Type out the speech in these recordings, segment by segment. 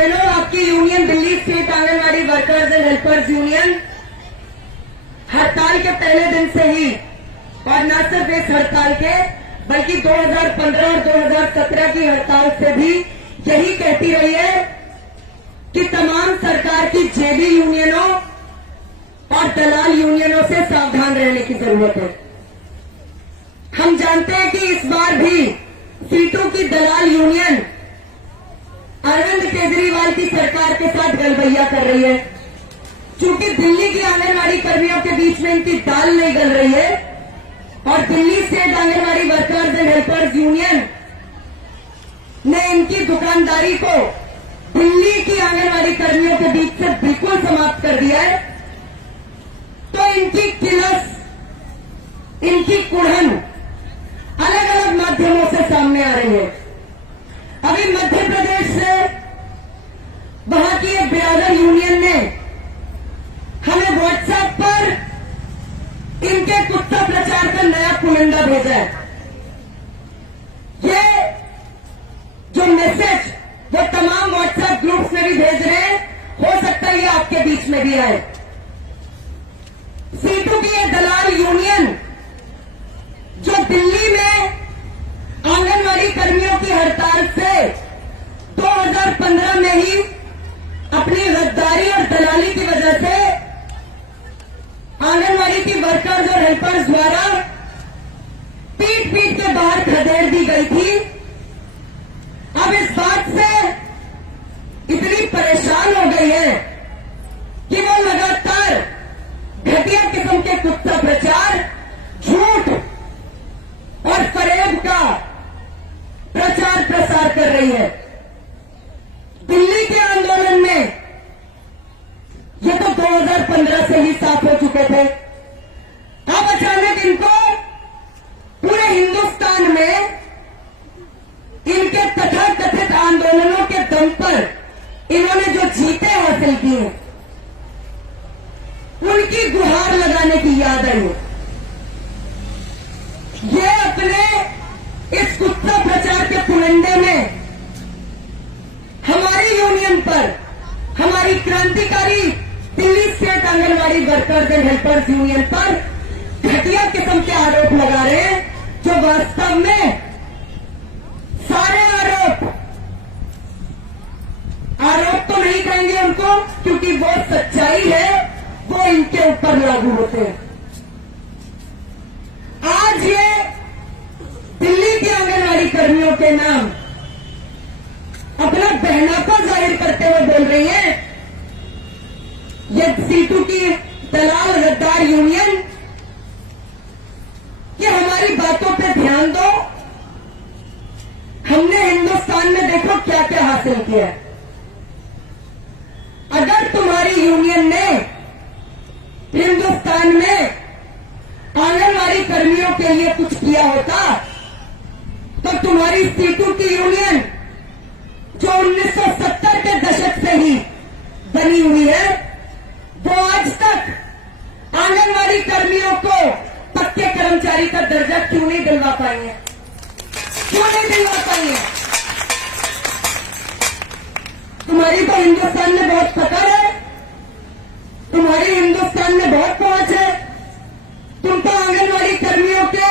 चलो, आपकी union Delhi state anganwadi workers and helpers union हड़ताल के पहले दिन से ही, और न सिर्फ इस हड़ताल के बल्कि 2015 और 2017 की हड़ताल से भी यही कहती रही है कि तमाम सरकार की जेबी यूनियनों और दलाल यूनियनों से सावधान रहने की जरूरत है। हम जानते हैं कि इस बार भी सीटों की दलाल यूनियन अरविंद केजरीवाल की सरकार के साथ गलबैया कर रही है। चूंकि दिल्ली की आंगनबाड़ी कर्मियों के बीच में इनकी दाल नहीं गल रही है और Delhi state anganwadi workers and helpers union ने इनकी दुकानदारी को दिल्ली की आंगनबाड़ी कर्मियों के बीच से बिल्कुल समाप्त कर दिया है, तो इनकी किलस, इनकी कुढ़न अलग अलग माध्यमों से सामने आ रही है। अभी मध्य प्रदेश से वहां की एक बिरादर यूनियन ने हमें व्हाट्सएप पर इनके कुत्ता प्रचार का नया पुलिंदा भेजा है। ये जो मैसेज वो तमाम व्हाट्सएप ग्रुप्स में भी भेज रहे हैं, हो सकता है ये आपके बीच में भी आए। सीटों की ये दलाल यूनियन जो दिल्ली में आंगनबाड़ी कर्मियों की हड़ताल से 2015 में ही अपनी गद्दारी और दलाली की वजह से आंगनबाड़ी की वर्कर्स और हेल्पर्स द्वारा पीट पीट के बाहर खदेड़ दी गई थी, अब इस बात से इतनी परेशान हो गई है कि वो लगातार घटिया किस्म के कुत्ता प्रचार, झूठ और फरेब का प्रचार प्रसार कर रही है। दिल्ली के आंदोलन में ये तो 2015 से ही साफ हो चुके थे। अब अचानक इनको पूरे हिंदुस्तान में इनके तथाकथित आंदोलनों के दम पर इन्होंने जो जीतें हासिल की हैं, उनकी गुहार लगाने की याद आई है। ये अपने इस कुत्ता प्रचार के पुलिंदे में हमारी यूनियन पर, हमारी क्रांतिकारी Delhi state anganwadi workers and helpers union पर घटिया किस्म के आरोप लगा रहे हैं, जो वास्तव में सारे आरोप तो नहीं कहेंगे उनको, क्योंकि वो सच्चाई है, वो इनके ऊपर लागू होते हैं। आज ये दिल्ली के आंगनबाड़ी कर्मियों के नाम अपना बहनापा जाहिर करते हुए बोल रही है, ये सीटू की दलाल गद्दार यूनियन, कि हमारी बातों पे ध्यान दो, हमने हिंदुस्तान में देखो क्या क्या हासिल किया है। अगर तुम्हारी यूनियन ने हिंदुस्तान में आंगनबाड़ी कर्मियों के लिए कुछ किया होता, तो तुम्हारी सीटू की यूनियन जो 1970 के दशक से ही बनी हुई है, वो आज तक आंगनबाड़ी कर्मियों को पक्के कर्मचारी का दर्जा क्यों नहीं दिलवा पाई है? क्यों नहीं दिलवा पाई है? तुम्हारी तो हिंदुस्तान में बहुत पकड़ है, तुम्हारी हिंदुस्तान में बहुत पहुंच है, तुम तो आंगनबाड़ी कर्मियों के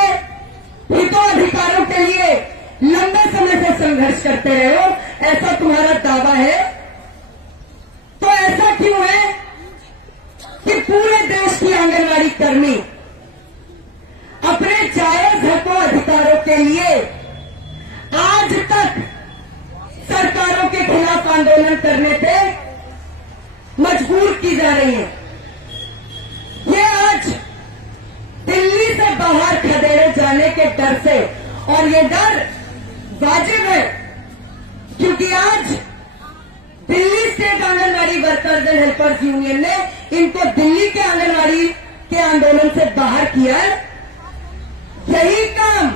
हितों अधिकारों के लिए लंबे समय से संघर्ष करते रहे हो, ऐसा तुम्हारा दावा है। तो ऐसा क्यों है कि पूरे देश की आंगनबाड़ी कर्मी अपने जायज हकों अधिकारों के लिए आज तक सरकारों के खिलाफ आंदोलन करने पे मजबूर की जा रही है? ये आज दिल्ली से बाहर खदेड़े जाने के डर से, और ये डर वाजिब है क्योंकि आज Delhi state anganwadi workers and helpers union ने इनको दिल्ली के आंगनबाड़ी के आंदोलन से बाहर किया है। यही काम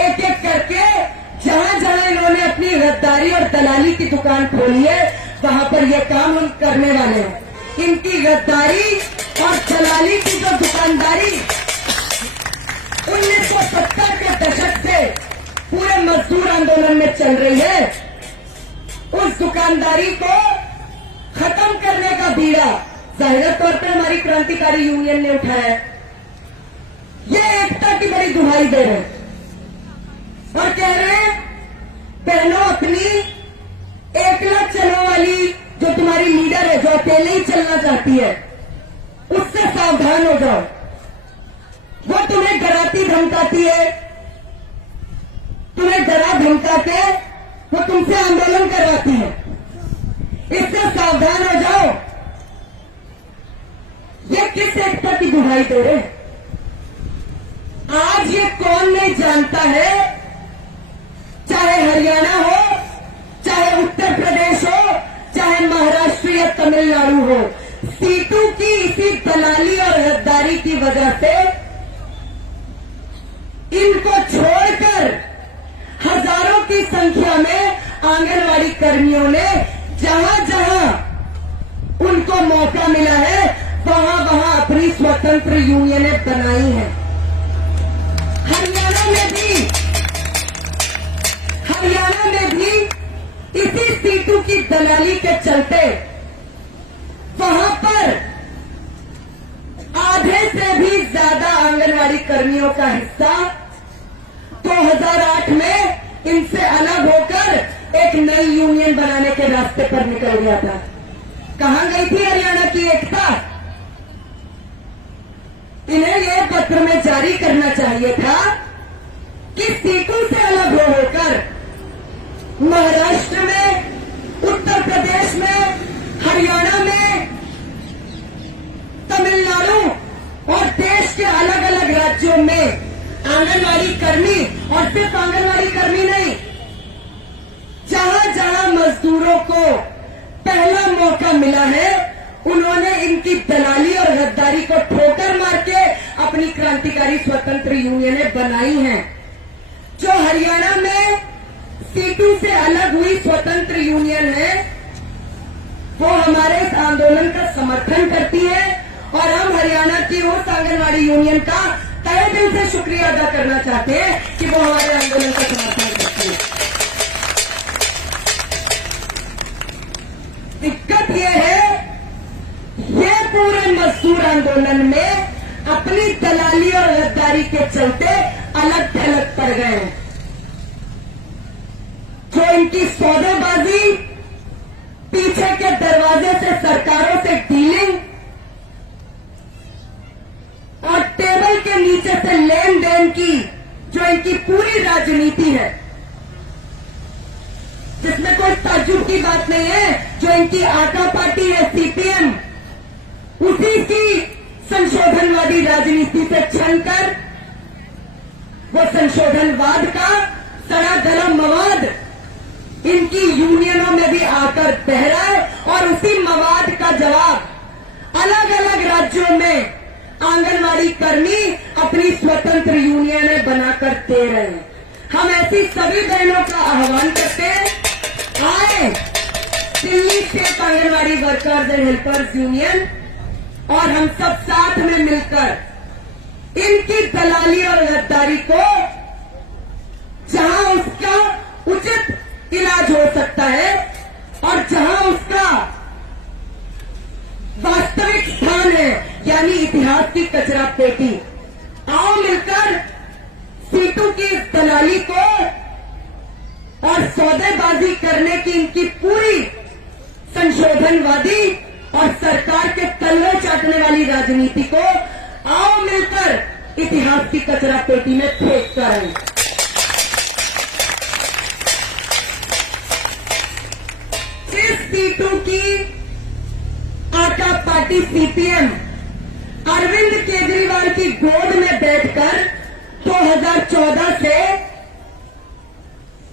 एक एक करके जहां जहां इन्होंने अपनी गद्दारी और दलाली की दुकान खोली है, वहां पर यह काम हम करने वाले हैं। इनकी गद्दारी और दलाली की जो दुकानदारी 1970 के दशक से पूरे मजदूर आंदोलन में चल रही है, उस दुकानदारी को खत्म करने का बीड़ा जाहिर तौर पर हमारी क्रांतिकारी यूनियन ने उठाया है। ये एकता की बड़ी दुहाई दे रहे हैं और कह रहे हैं बहनों, अपनी एकला चलो वाली जो तुम्हारी लीडर है, जो अकेले ही चलना चाहती है, उससे सावधान हो जाओ। वो तुम्हें डराती धमकाती है, तुम्हें डरा धमका के वो तुमसे आंदोलन करवाती है, इससे सावधान हो जाओ। ये किस एकता की दुहाई दे रहे? आज ये कौन नहीं जानता है, चाहे हरियाणा हो, चाहे उत्तर प्रदेश हो, चाहे महाराष्ट्र या तमिलनाडु हो, सीटों की इसी दलाली और गद्दारी की वजह से इनको छोड़कर हजारों की संख्या में आंगनवाड़ी कर्मियों ने जहां जहां उनको मौका मिला है वहां वहां अपनी स्वतंत्र यूनियनें बनाई हैं। हरियाणा में भी इसी सीटों की दलाली के चलते वहां पर आधे से भी ज्यादा आंगनवाड़ी कर्मियों का हिस्सा 2008 में इनसे अलग होकर एक नई यूनियन बनाने के रास्ते पर निकल गया था। कहां गई थी हरियाणा की एकता? इन्हें यह पत्र में जारी करना चाहिए था कि सीटों से अलग होकर महाराष्ट्र में, उत्तर प्रदेश में, हरियाणा में, तमिलनाडु और देश के अलग अलग राज्यों में आंगनवाड़ी कर्मी, और सिर्फ आंगनवाड़ी कर्मी नहीं, जहां जहां मजदूरों को पहला मौका मिला है उन्होंने इनकी दलाली और गद्दारी को ठोकर मार के अपनी क्रांतिकारी स्वतंत्र यूनियनें बनाई हैं। जो हरियाणा में सीटों से अलग हुई स्वतंत्र यूनियन है वो हमारे इस आंदोलन का समर्थन करती है और हम हरियाणा की उस आंगनवाड़ी यूनियन का तहे दिल से शुक्रिया अदा करना चाहते हैं कि वो हमारे आंदोलन का समर्थन करती है। दिक्कत यह है, ये पूरे मजदूर आंदोलन में अपनी दलाली और गद्दारी के चलते अलग थलग पड़ गए हैं। जो इनकी सौदेबाजी, पीछे के दरवाजे से सरकारों से डीलिंग और टेबल के नीचे से लेन देन की जो इनकी पूरी राजनीति है, जिसमें कोई ताज्जुब की बात नहीं है, जो इनकी आका पार्टी है सीपीएम, उसी की संशोधनवादी राजनीति से छनकर वो संशोधनवाद का सड़ा गला मवाद इनकी यूनियनों में भी आकर बह रहा है और उसी मवाद का जवाब अलग अलग राज्यों में आंगनवाड़ी कर्मी अपनी स्वतंत्र यूनियनें बनाकर दे रहे हैं। हम ऐसी सभी बहनों का आह्वान करते हैं, आए Delhi state anganwadi workers and helpers union और हम सब साथ में मिलकर इनकी दलाली और गद्दारी को जहां उसका उचित इलाज हो सकता है और जहां उसका वास्तविक स्थान है, यानी इतिहास की कचरा पेटी, आओ मिलकर सीटों की इस दलाली को और सौदेबाजी करने की इनकी पूरी संशोधनवादी और सरकार के तलवे चाटने वाली राजनीति को आओ मिलकर इतिहास की कचरा पेटी में फेंक करें। जिस सीटों की आका पार्टी सीपीएम अरविंद केजरीवाल की गोद में बैठकर 2014 से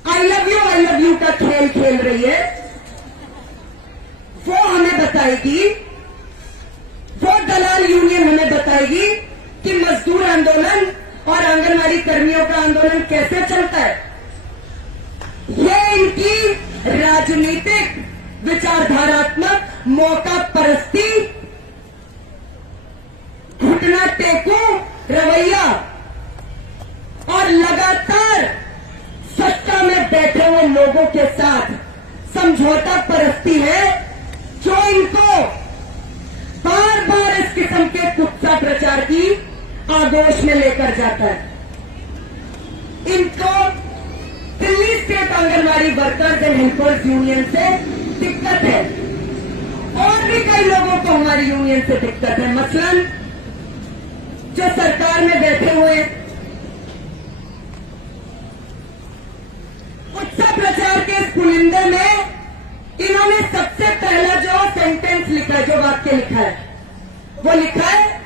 आई लव यू का खेल खेल रही है, वो हमें बताएगी, वो दलाल यूनियन हमें बताएगी कि मजदूर आंदोलन और आंगनवाड़ी कर्मियों का आंदोलन कैसे चलता है। ये इनकी राजनीतिक विचारधारात्मक मौका परस्ती, घुटना टेको रवैया और लगातार सत्ता में बैठे हुए लोगों के साथ समझौता परस्ती है जो इनको बार बार इस किस्म के कुत्सा प्रचार की आगोश में लेकर जाता है। इनको Delhi state anganwadi workers and helpers union से दिक्कत है और भी कई लोगों को हमारी यूनियन से दिक्कत है। मसलन जो सरकार में बैठे हुए कुत्सा प्रचार के इस पुलिंदे में इन्होंने सबसे पहला जो सेंटेंस लिखा है, जो वाक्य लिखा है, वो लिखा है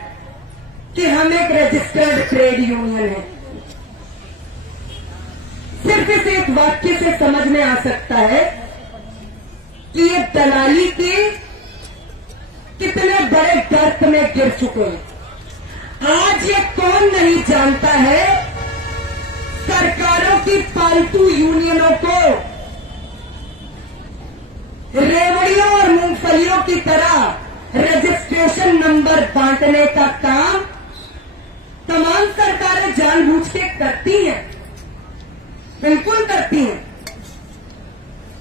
कि हम एक रजिस्टर्ड ट्रेड यूनियन है। सिर्फ इस एक वाक्य से समझ में आ सकता है कि ये दलाली के कितने बड़े गर्त में गिर चुके हैं। आज ये कौन नहीं जानता है सरकारों की पालतू यूनियनों को रेवड़ियों और मूंगफलियों की तरह रजिस्ट्रेशन नंबर बांटने का काम तमाम सरकारें जानबूझ के करती हैं, बिल्कुल करती हैं,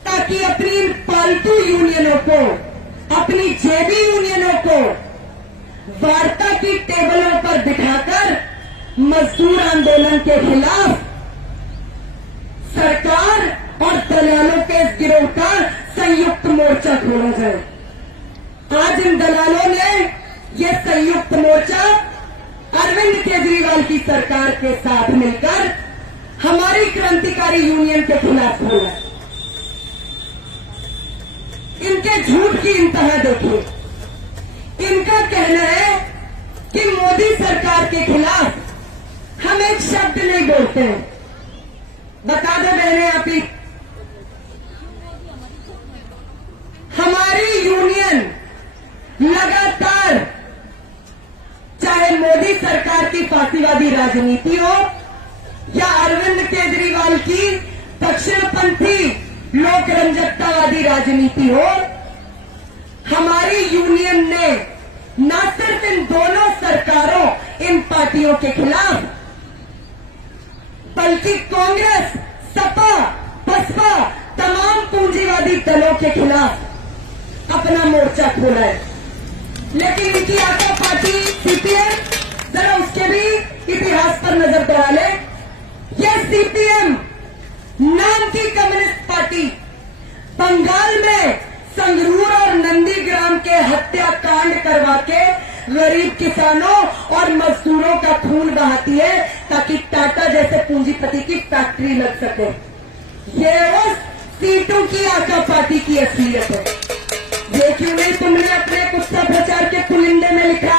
ताकि अपनी इन पालतू यूनियनों को, अपनी जेबी यूनियनों को वार्ता की टेबलों पर बिठाकर मजदूर आंदोलन के खिलाफ सरकार और दलालों के इस गिरोह का संयुक्त मोर्चा खोला जाए। आज इन दलालों ने यह संयुक्त मोर्चा अरविंद केजरीवाल की सरकार के साथ मिलकर हमारी क्रांतिकारी यूनियन के खिलाफ खोला। इनके झूठ की इंतहा देखिए। इनका कहना है कि मोदी सरकार के खिलाफ हम एक शब्द नहीं बोलते हैं। बता दो बहने आप ही, हमारी यूनियन लगातार, चाहे मोदी सरकार की फांसीवादी राजनीति हो या अरविंद केजरीवाल की दक्षिणपंथी लोकरंजकतावादी राजनीति हो, हमारी यूनियन ने न सिर्फ इन दोनों सरकारों, इन पार्टियों के खिलाफ, बल्कि कांग्रेस, सपा, बसपा, तमाम पूंजीवादी दलों के खिलाफ अपना मोर्चा खोला है। लेकिन इनकी आका पार्टी सीपीएम, जरा उसके भी इतिहास पर नजर दौड़ा ले। यह सीपीएम नाम की कम्युनिस्ट पार्टी बंगाल में संगरूर और नंदीग्राम के हत्याकांड करवा के गरीब किसानों और मजदूरों का खून बहाती है ताकि टाटा जैसे पूंजीपति की फैक्ट्री लग सके। ये उस सीटों की आका पार्टी की असलियत है। ये क्यों नहीं तुमने अपने कुत्ता प्रचार के पुलिंदे में लिखा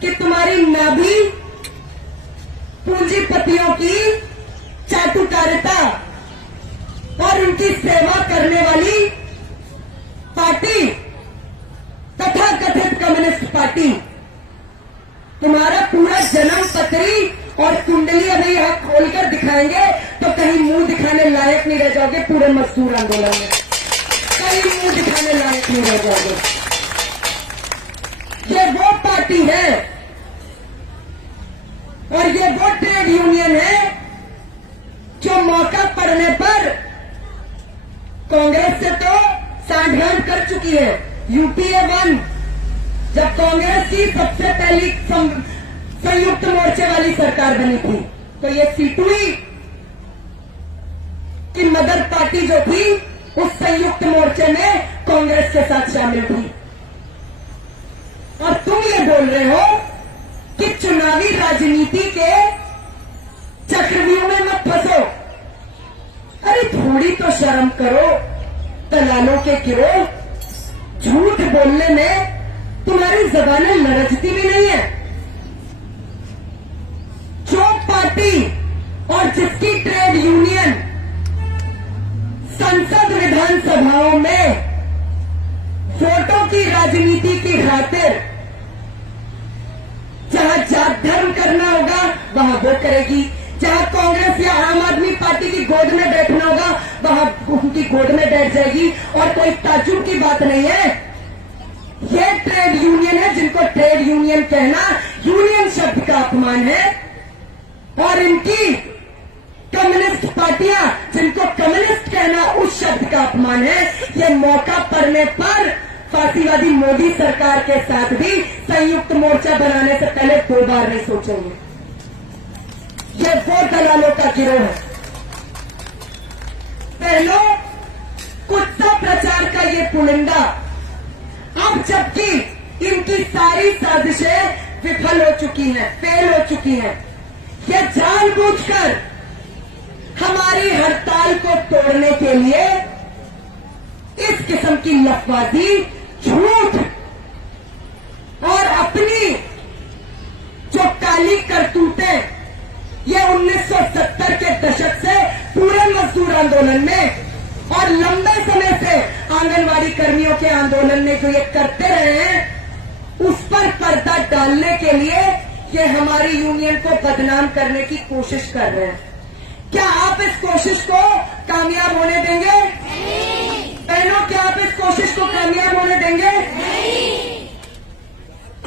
कि तुम्हारी नाभि पूंजीपतियों की चाटुकारिता और उनकी सेवा करने वाली पार्टी तथा कथित कम्युनिस्ट पार्टी, तुम्हारा पूरा जन्म पत्री और कुंडली अभी यहां खोलकर दिखाएंगे तो कहीं मुंह दिखाने लायक नहीं रह जाओगे। पूरे मजदूर आंदोलन में कहीं मुंह दिखाने लायक नहीं रह जाओगे। ये वो पार्टी है और ये वो ट्रेड यूनियन है जो मौका पड़ने पर कांग्रेस से तो सांठगांठ कर चुकी है। यूपीए 1 जब कांग्रेस की सबसे पहली संयुक्त मोर्चे वाली सरकार बनी थी तो ये सीटुई की मदर पार्टी जो थी उस संयुक्त मोर्चे में कांग्रेस के साथ शामिल थी। और तुम ये बोल रहे हो कि चुनावी राजनीति के चक्रव्यूह में मत फंसो। अरे थोड़ी तो शर्म करो। दलालों के गिरोह, झूठ बोलने में तुम्हारी जबानें लरजती भी नहीं है। जो पार्टी और जिसकी ट्रेड यूनियन संसद विधानसभाओं में वोटों की राजनीति की खातिर जहां जात धर्म करना होगा वहां वो करेगी, जहां कांग्रेस या आम आदमी पार्टी की गोद में बैठना होगा वहां उनकी गोद में बैठ जाएगी। और कोई ताज्जुब की बात नहीं है। ये ट्रेड यूनियन है जिनको ट्रेड यूनियन कहना यूनियन शब्द का अपमान है। और इनकी कम्युनिस्ट पार्टियां, जिनको कम्युनिस्ट कहना उस शब्द का अपमान है, ये मौका पड़ने पर फांसीवादी मोदी सरकार के साथ भी संयुक्त मोर्चा बनाने से पहले 2 बार नहीं सोचेंगे। ये वो दलालों का गिरोह है। पहलो कुत्ता प्रचार का ये पुलिंदा, अब जबकि इनकी सारी साजिशें विफल हो चुकी हैं, फेल हो चुकी हैं, ये जानबूझकर हमारी हड़ताल को तोड़ने के लिए इस किस्म की लफबाजी, झूठ और अपनी जो काली करतूतें ये 1970 के दशक से पूरे मजदूर आंदोलन में और लंबे समय से आंगनवाड़ी कर्मियों के आंदोलन में जो ये करते रहे हैं, उस पर पर्दा डालने के लिए ये हमारी यूनियन को बदनाम करने की कोशिश कर रहे हैं। क्या आप इस कोशिश को कामयाब होने देंगे? बहनों, क्या आप इस कोशिश को कामयाब होने देंगे?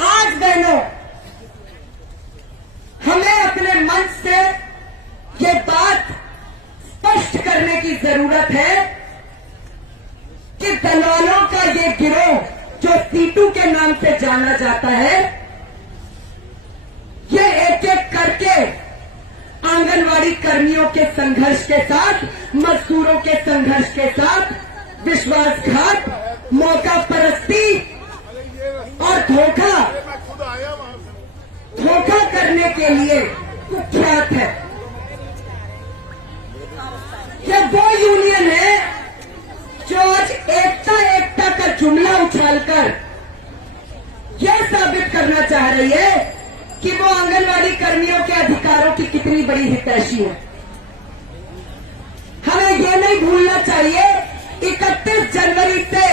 आज बहनों, हमें अपने मन से ये बात स्पष्ट करने की जरूरत है कि दलालों का ये गिरोह जो सीटू के नाम से जाना जाता है, ये एक एक करके आंगनवाड़ी कर्मियों के संघर्ष के साथ, मजदूरों के संघर्ष के साथ विश्वासघात, मौका परस्ती और धोखा करने के लिए कुख्यात है। यह वो यूनियन है जो आज एकता का जुमला उछालकर यह साबित करना चाह रही है कि वो आंगनवाड़ी कर्मियों के अधिकारों की कितनी बड़ी हितैषी है। हमें यह नहीं भूलना चाहिए, 31 जनवरी से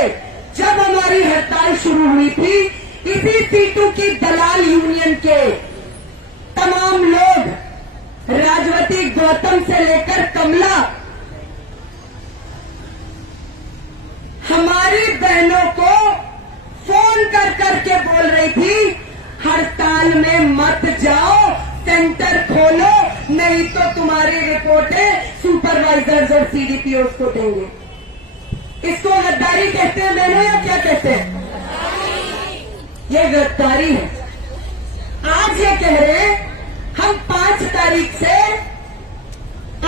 जब हमारी हड़ताल शुरू हुई थी, इसी सीटू की दलाल यूनियन के तमाम लोग, राजवती गौतम से लेकर कमला, हमारी बहनों को फोन कर करके बोल रही थी, हड़ताल में मत जाओ, सेंटर खोलो, नहीं तो तुम्हारी रिपोर्टें सुपरवाइजर्स और सीडीपीओ को देंगे। इसको गद्दारी कहते हैं बहनों, या क्या कहते हैं? ये गद्दारी है। आज ये कह रहे हैं हम 5 तारीख से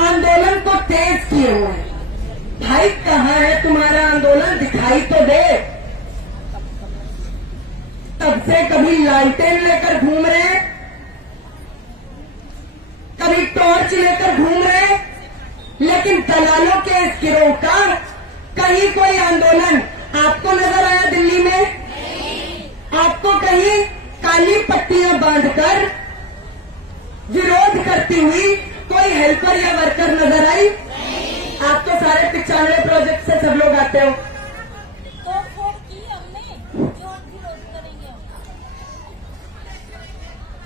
आंदोलन को तेज किए हुए हैं। भाई, कहां है तुम्हारा आंदोलन? दिखाई तो दे। तब से कभी लालटेन लेकर घूम रहे हैं, कभी टॉर्च लेकर घूम रहे हैं, लेकिन दलालों के इस गिरोह का कहीं कोई आंदोलन आपको नजर आया दिल्ली में? आपको कहीं काली पट्टियां बांधकर विरोध करती हुई कोई हेल्पर या वर्कर नजर आई? आप तो सारे 95 प्रोजेक्ट से सब लोग आते हो।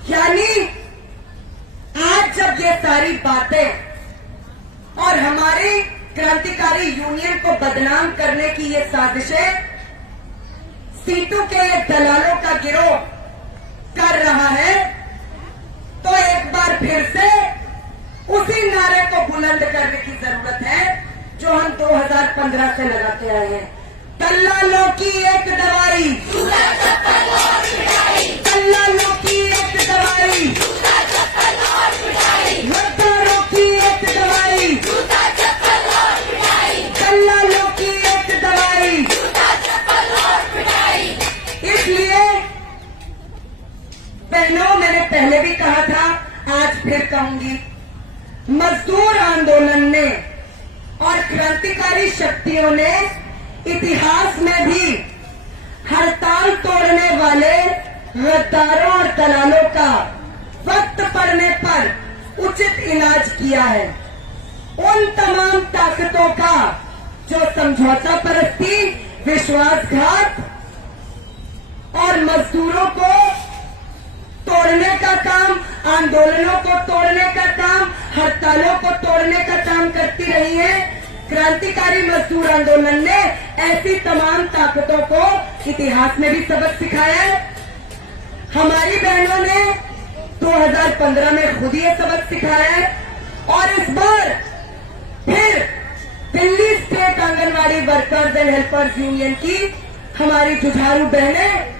यानी आज जब ये सारी बातें और हमारी क्रांतिकारी यूनियन को बदनाम करने की ये साजिशें सीटू के ये दलालों का गिरोह कर रहा है, तो एक बार फिर से उसी नारे को बुलंद करने की जरूरत है जो हम 2015 से लगाते आए हैं। दलालों की एक दवाई, दलालों की एक दवाई, गद्दारों की एक दवाई, दलालों की एक दवाई। इसलिए बहनों, मैंने पहले भी कहा था, आज फिर कहूंगी, मजदूर आंदोलन ने और क्रांतिकारी शक्तियों ने इतिहास में भी हड़ताल तोड़ने वाले गद्दारों और दलालों का वक्त पड़ने पर उचित इलाज किया है। उन तमाम ताकतों का जो समझौता परस्ती, विश्वासघात और मजदूरों को तोड़ने का काम, आंदोलनों को तोड़ने का काम, हड़तालों को तोड़ने का काम करती रही है। क्रांतिकारी मजदूर आंदोलन ने ऐसी तमाम ताकतों को इतिहास में भी सबक सिखाया है। हमारी बहनों ने 2015 में खुद ये सबक सिखाया है और इस बार फिर Delhi state anganwadi workers and helpers union की हमारी जुझारू बहनें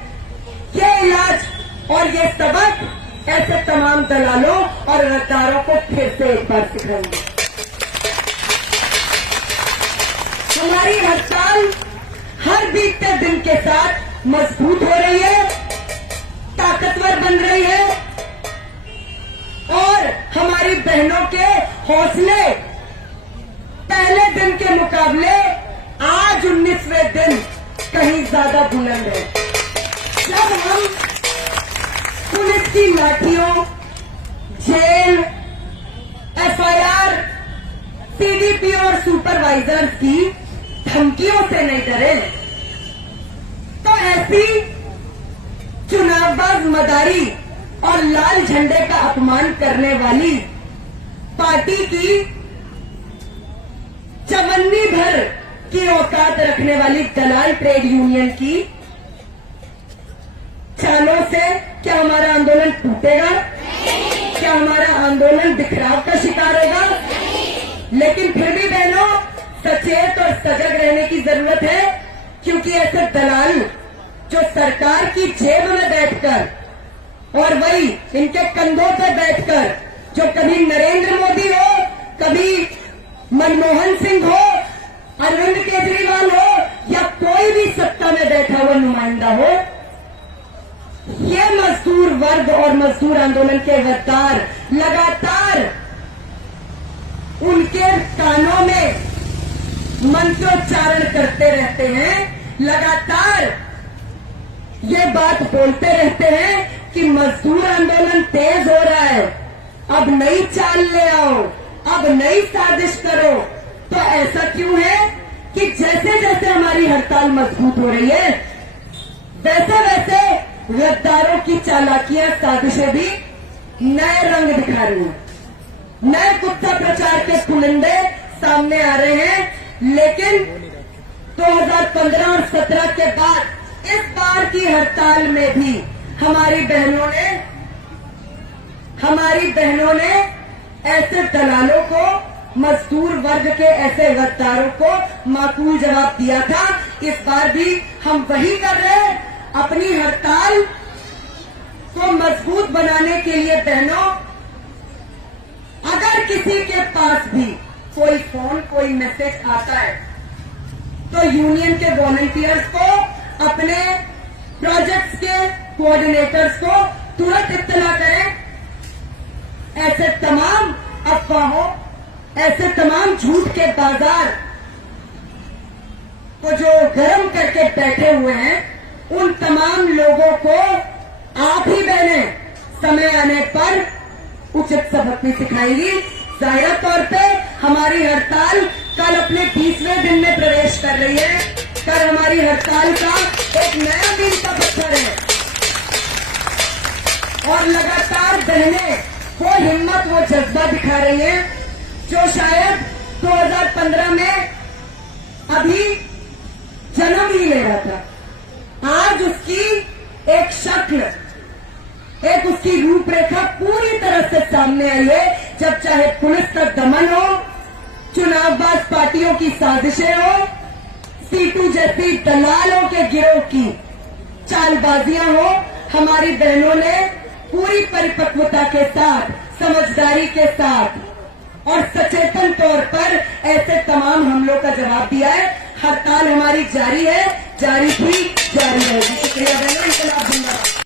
ये इलाज और ये सबक ऐसे तमाम दलालों और गद्दारों को फिर से एक बार सिखाएंगे। हमारी हड़ताल हर बीतते दिन के साथ मजबूत हो रही है, ताकतवर बन रही है और हमारी बहनों के हौसले पहले दिन के मुकाबले आज 19वें दिन कहीं ज्यादा बुलंद है। जब हम पुलिस की लाठियों, जेल, एफआईआर, सीडीपी और सुपरवाइजर की धमकियों से नहीं डरे, तो ऐसी चुनावबाज मदारी और लाल झंडे का अपमान करने वाली पार्टी की चवन्नी भर की औकात रखने वाली दलाल ट्रेड यूनियन की चालों से क्या हमारा आंदोलन टूटेगा? क्या हमारा आंदोलन बिखराव का शिकार होगा? लेकिन फिर भी बहनों, सचेत और सजग रहने की जरूरत है, क्योंकि ऐसे दलाल जो सरकार की जेब में बैठकर और वही इनके कंधों पर बैठकर जो कभी नरेंद्र मोदी हो, कभी मनमोहन सिंह हो, अरविंद केजरीवाल हो या कोई भी सत्ता में बैठा हुआ नुमाइंदा हो, ये मजदूर वर्ग और मजदूर आंदोलन के गद्दार लगातार उनके कानों में मंत्रोच्चारण करते रहते हैं, लगातार ये बात बोलते रहते हैं कि मजदूर आंदोलन तेज हो रहा है, अब नई चाल ले आओ, अब नई साजिश करो। तो ऐसा क्यों है कि जैसे जैसे हमारी हड़ताल मजबूत हो रही है, वैसे वैसे गद्दारों की चालाकियां, साजिशें भी नए रंग दिखा रही हैं, नए कुत्ता प्रचार के पुलिंदे सामने आ रहे हैं। लेकिन 2015 और 17 के बाद इस बार की हड़ताल में भी हमारी बहनों ने ऐसे दलालों को, मजदूर वर्ग के ऐसे गद्दारों को माकूल जवाब दिया था। इस बार भी हम वही कर रहे हैं। अपनी हड़ताल को मजबूत बनाने के लिए बहनों, अगर किसी के पास भी कोई फोन, कोई मैसेज आता है, तो यूनियन के वॉलंटियर्स को, अपने प्रोजेक्ट्स के कोऑर्डिनेटर्स को तुरंत इत्तला करें। ऐसे तमाम अफवाहों, ऐसे तमाम झूठ के बाजार को जो गर्म करके बैठे हुए हैं, उन तमाम लोगों को आप ही बहनें समय आने पर उचित सबक भी सिखाएंगी। जाहिर तौर पे हमारी हड़ताल कल अपने 20वें दिन में प्रवेश कर रही है। कल हमारी हड़ताल का एक नया मील का पत्थर है और लगातार बहनें वो हिम्मत, वो जज्बा दिखा रही है जो शायद 2015 में अभी जन्म ही ले रहा था। आज उसकी एक शक्ल, एक उसकी रूपरेखा पूरी तरह से सामने आई है। जब चाहे पुलिस का दमन हो, चुनावबाज पार्टियों की साजिशें हो, सीटू जैसी दलालों के गिरोह की चालबाजियां हो, हमारी बहनों ने पूरी परिपक्वता के साथ, समझदारी के साथ और सचेतन तौर पर ऐसे तमाम हमलों का जवाब दिया है। हड़ताल हमारी जारी है, जारी थी, जारी रहेगी।